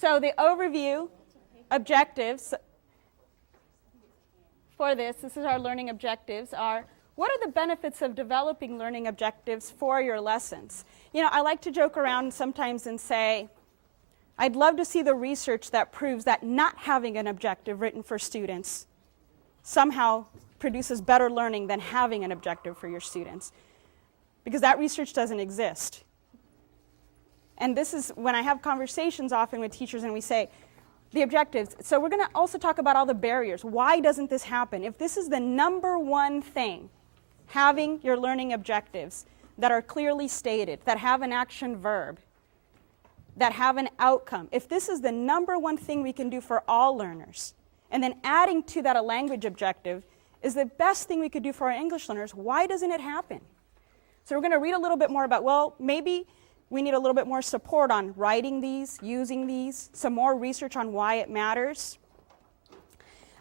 So the overview objectives for this is our learning objectives are, what are the benefits of developing learning objectives for your lessons? You know, I like to joke around sometimes and say, I'd love to see the research that proves that not having an objective written for students somehow produces better learning than having an objective for your students. Because that research doesn't exist. And this is when I have conversations often with teachers and we say, the objectives. So we're going to also talk about all the barriers. Why doesn't this happen? If this is the number one thing, having your learning objectives that are clearly stated, that have an action verb, that have an outcome, if this is the number one thing we can do for all learners, and then adding to that a language objective is the best thing we could do for our English learners, why doesn't it happen? So we're going to read a little bit more about, well, maybe we need a little bit more support on writing these, using these, some more research on why it matters.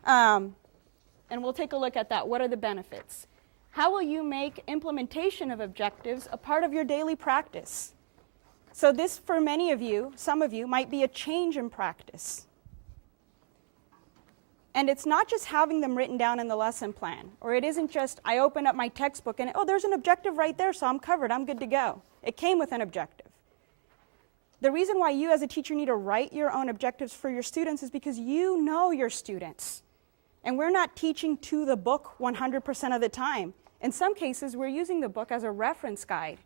And we'll take a look at that. What are the benefits? How will you make implementation of objectives a part of your daily practice? So this, for many of you, some of you, might be a change in practice. And it's not just having them written down in the lesson plan, or it isn't just, I open up my textbook and, oh, there's an objective right there, so I'm covered, I'm good to go. It came with an objective. The reason why you as a teacher need to write your own objectives for your students is because you know your students. And we're not teaching to the book 100% of the time. In some cases, we're using the book as a reference guide.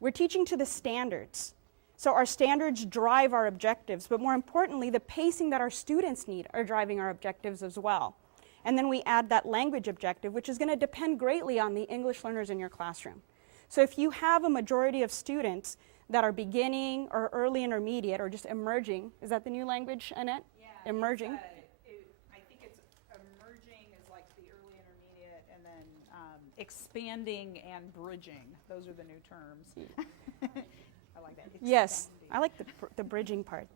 We're teaching to the standards. So our standards drive our objectives, but more importantly, the pacing that our students need are driving our objectives as well. And then we add that language objective, which is going to depend greatly on the English learners in your classroom. So if you have a majority of students that are beginning or early intermediate or just emerging, is that the new language, Annette? Yeah. Emerging? I think it's emerging is like the early intermediate, and then expanding and bridging. Those are the new terms. I like that. Yes, I like the bridging part.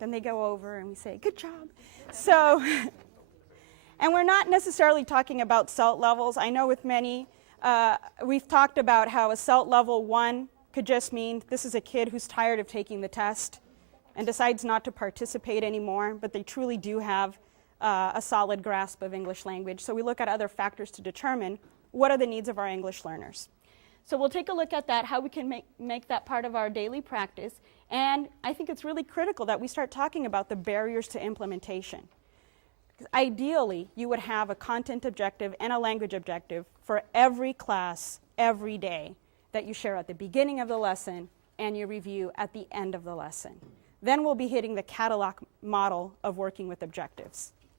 Then they go over and we say, good job. So, and we're not necessarily talking about SELT levels. I know with many, we've talked about how a SELT level 1 could just mean this is a kid who's tired of taking the test and decides not to participate anymore, but they truly do have a solid grasp of English language. So we look at other factors to determine what are the needs of our English learners. So we'll take a look at that, how we can make that part of our daily practice. And I think it's really critical that we start talking about the barriers to implementation. Because ideally, you would have a content objective and a language objective for every class, every day, that you share at the beginning of the lesson and you review at the end of the lesson. Then we'll be hitting the Cadillac model of working with objectives.